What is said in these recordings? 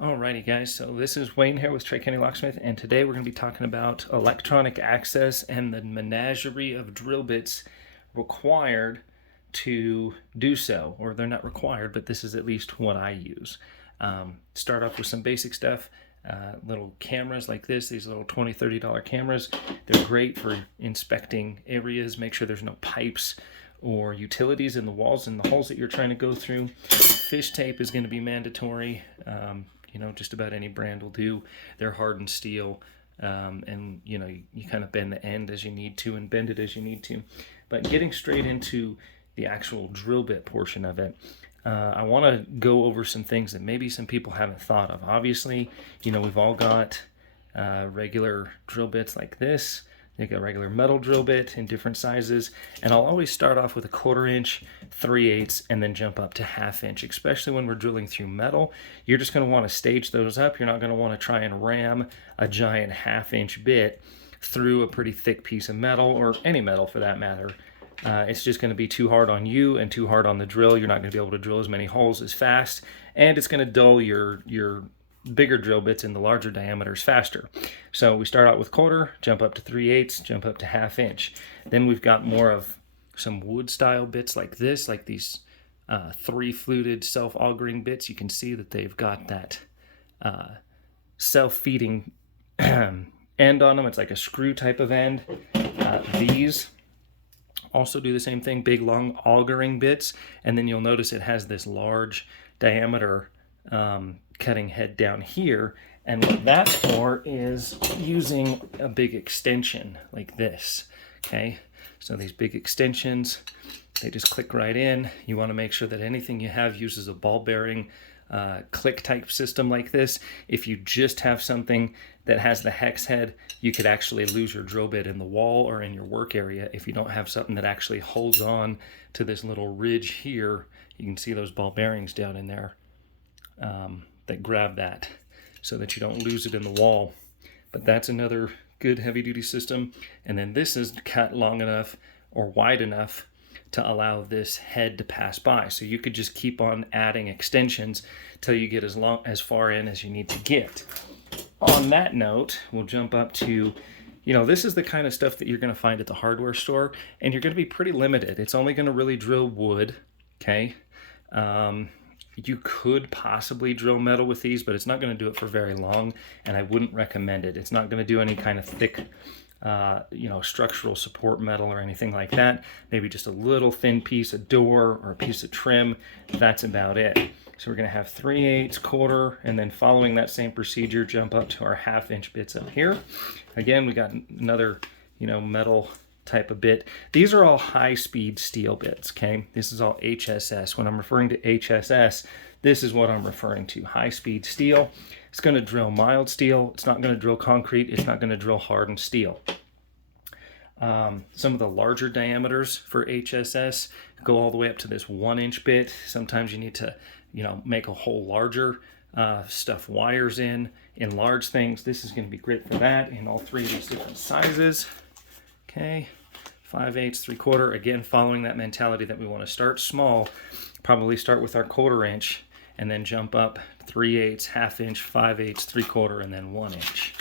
Alrighty guys, so this is Wayne here with Trey County Locksmith, and today we're going to be talking about electronic access and the menagerie of drill bits required to do so. Or they're not required, but this is at least what I use. Start off with some basic stuff. Little cameras like this, these little $20, $30 cameras. They're great for inspecting areas, make sure there's no pipes or utilities in the walls and the holes that you're trying to go through. Fish tape is going to be mandatory. Just about any brand will do. They're hardened steel, and you kind of bend the end as you need to and bend it as you need to. But getting straight into the actual drill bit portion of it, I want to go over some things that maybe some people haven't thought of. Obviously, we've all got regular drill bits like this. They got a regular metal drill bit in different sizes, and I'll always start off with a 1/4 inch, 3/8, and then jump up to 1/2 inch. Especially when we're drilling through metal, you're just going to want to stage those up. You're not going to want to try and ram a giant 1/2 inch bit through a pretty thick piece of metal, or any metal for that matter. It's just going to be too hard on you and too hard on the drill. You're not going to be able to drill as many holes as fast, and it's going to dull your bigger drill bits in the larger diameters faster. So we start out with 1/4, jump up to 3/8, jump up to 1/2 inch. Then we've got more of some wood style bits like this, like these 3 fluted self-augering bits. You can see that they've got that self-feeding end on them. It's like a screw type of end. These also do the same thing, big long augering bits, and then you'll notice it has this large diameter cutting head down here, and what that's for is using a big extension like this. Okay, so these big extensions, they just click right in. You want to make sure that anything you have uses a ball bearing click type system like this. If you just have something that has the hex head, you could actually lose your drill bit in the wall or in your work area if you don't have something that actually holds on to this little ridge here. You can see those ball bearings down in there that grab that so that you don't lose it in the wall. But that's another good heavy duty system. And then this is cut long enough or wide enough to allow this head to pass by. So you could just keep on adding extensions till you get as far in as you need to get. On that note, we'll jump up to, this is the kind of stuff that you're going to find at the hardware store, and you're going to be pretty limited. It's only going to really drill wood, okay? You could possibly drill metal with these, but it's not going to do it for very long, and I wouldn't recommend it. It's not going to do any kind of thick, structural support metal or anything like that. Maybe just a little thin piece of door or a piece of trim. That's about it. So we're going to have 3/8, 1/4, and then following that same procedure, jump up to our 1/2 inch bits up here. Again, we got another, metal type of bit. These are all high-speed steel bits, okay? This is all HSS. When I'm referring to HSS, this is what I'm referring to, high-speed steel. It's going to drill mild steel. It's not going to drill concrete. It's not going to drill hardened steel. Some of the larger diameters for HSS go all the way up to this 1-inch bit. Sometimes you need to, make a hole larger, stuff wires in large things. This is going to be great for that in all 3 of these different sizes. Okay, 5/8, 3/4. Again, following that mentality that we want to start small, probably start with our 1/4 inch and then jump up 3/8, 1/2 inch, 5/8, 3/4, and then 1 inch.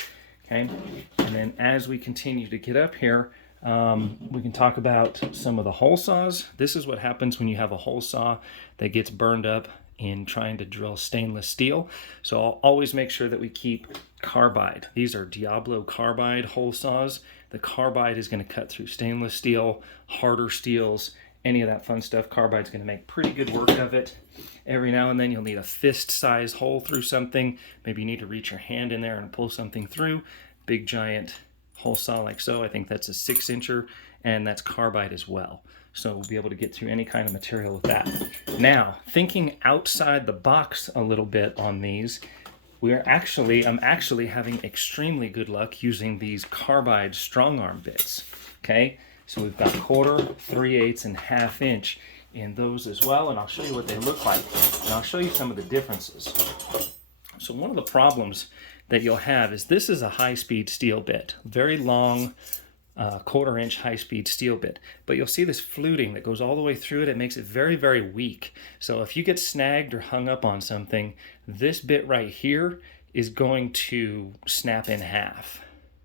Okay, and then as we continue to get up here, we can talk about some of the hole saws. This is what happens when you have a hole saw that gets burned up in trying to drill stainless steel. So I'll always make sure that we keep Carbide. These are Diablo Carbide hole saws. The Carbide is going to cut through stainless steel, harder steels, any of that fun stuff. Carbide's going to make pretty good work of it. Every now and then you'll need a fist-size hole through something. Maybe you need to reach your hand in there and pull something through. Big giant hole saw like so. I think that's a 6-incher, and that's Carbide as well. So we'll be able to get through any kind of material with that. Now, thinking outside the box a little bit on these, I'm actually having extremely good luck using these Carbide strong arm bits. Okay, so we've got 1/4, 3/8, and 1/2 inch in those as well, and I'll show you what they look like, and I'll show you some of the differences. So one of the problems that you'll have is this is a high-speed steel bit, very long, 1/4 inch high-speed steel bit. But you'll see this fluting that goes all the way through it. It makes it very, very weak. So if you get snagged or hung up on something, this bit right here is going to snap in half.